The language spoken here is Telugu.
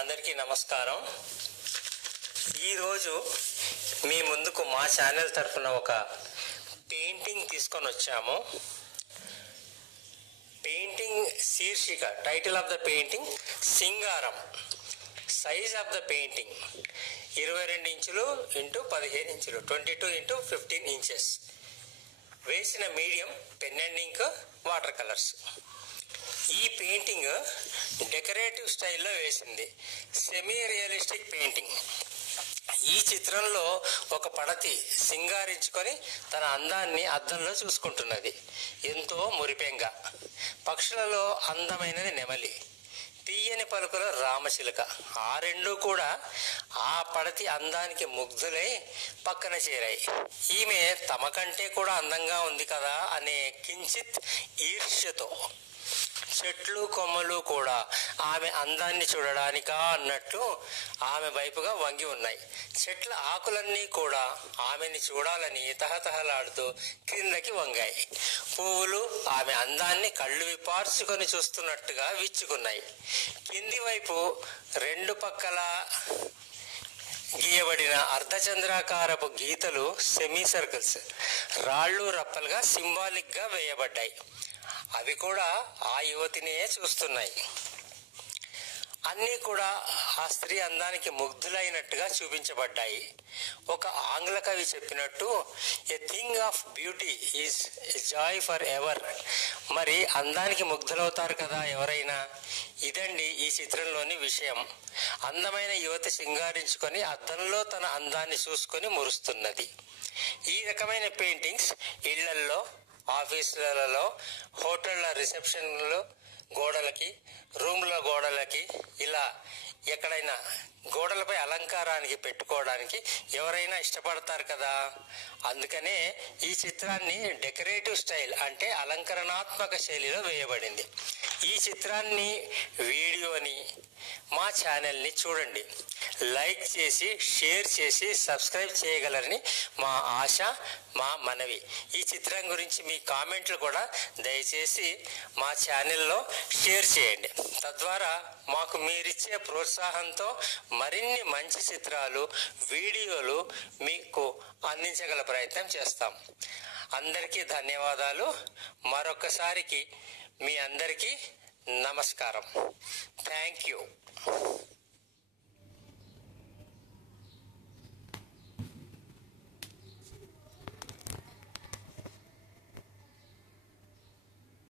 అందరికీ నమస్కారం. ఈరోజు మీ ముందుకు మా ఛానల్ తరఫున ఒక పెయింటింగ్ తీసుకొని వచ్చాము. పెయింటింగ్ శీర్షిక, title of the painting Singaram. Size of the painting 22 ఇంచులు ఇంటూ 15 ఇంచులు, 22 ఇంటూ 15 ఇంచెస్. వేసిన medium pen and ink, water colours. ఈ పెయింటింగ్ డెకరేటివ్ స్టైల్లో వేసింది, సెమీ రియలిస్టిక్ పెయింటింగ్. ఈ చిత్రంలో ఒక పడతి సింగారించుకొని తన అందాన్ని అద్దంలో చూసుకుంటున్నది, ఎంతో మురిపెంగా. పక్షులలో అందమైనది నెమలి, తీయని పలుకుల రామచిలుక. ఆ రెండు కూడా ఆ పడతి అందానికి ముగ్ధులై పక్కన చేరాయి. ఈమె తమ కంటే కూడా అందంగా ఉంది కదా అనే కించిత్ ఈర్ష్యతో చెట్లు కొమ్మలు కూడా ఆమె అందాన్ని చూడడానికా అన్నట్లు ఆమె వైపుగా వంగి ఉన్నాయి. చెట్ల ఆకులన్నీ కూడా ఆమెని చూడాలని తహతహలాడుతూ క్రిందకి వంగాయి. పువ్వులు ఆమె అందాన్ని కళ్ళు విప్పార్చుకొని చూస్తున్నట్టుగా విచ్చుకున్నాయి. కింది వైపు రెండు పక్కల గీయబడిన అర్ధచంద్రాకారపు గీతలు, సెమీ సర్కిల్స్, రాళ్ళు రప్పలుగా సింబాలిక్ గా వేయబడ్డాయి. అవి కూడా ఆ యువతినే చూస్తున్నాయి. అన్నీ కూడా ఆ స్త్రీ అందానికి ముగ్ధులైనట్టుగా చూపించబడ్డాయి. ఒక ఆంగ్ల కవి చెప్పినట్టు, a thing of beauty is Joy for ever. మరి అందానికి ముగ్ధులవుతారు కదా ఎవరైనా. ఇదండి ఈ చిత్రంలోని విషయం. అందమైన యువతి సింగారించుకొని అద్దంలో తన అందాన్ని చూసుకొని మురుస్తున్నది. ఈ రకమైన పెయింటింగ్స్ ఇళ్లల్లో, ఆఫీసులలో, హోటళ్ల రిసెప్షన్లో గోడలకి, రూమ్ల గోడలకి, ఇలా ఎక్కడైనా గోడలపై అలంకారానికి పెట్టుకోవడానికి ఎవరైనా ఇష్టపడతారు కదా. అందుకనే ఈ చిత్రాన్ని డెకరేటివ్ స్టైల్ అంటే అలంకరణాత్మక శైలిలో వేయబడింది. ఈ చిత్రాన్ని, వీడియోని మా ఛానల్ని చూడండి, లైక్ చేసి, షేర్ చేసి, సబ్స్క్రైబ్ చేయగలరని మా ఆశ, మా మనవి. ఈ చిత్రం గురించి మీ కామెంట్లు కూడా దయచేసి మా ఛానల్లో షేర్ చేయండి. తద్వారా మాకు మీరిచ్చే ప్రోత్సాహంతో మరిన్ని మంచి చిత్రాలు, వీడియోలు మీకు అందించగల ప్రయత్నం చేస్తాం. అందరికీ ధన్యవాదాలు. మరొకసారికి మీ అందరికీ నమస్కారం. Thank you.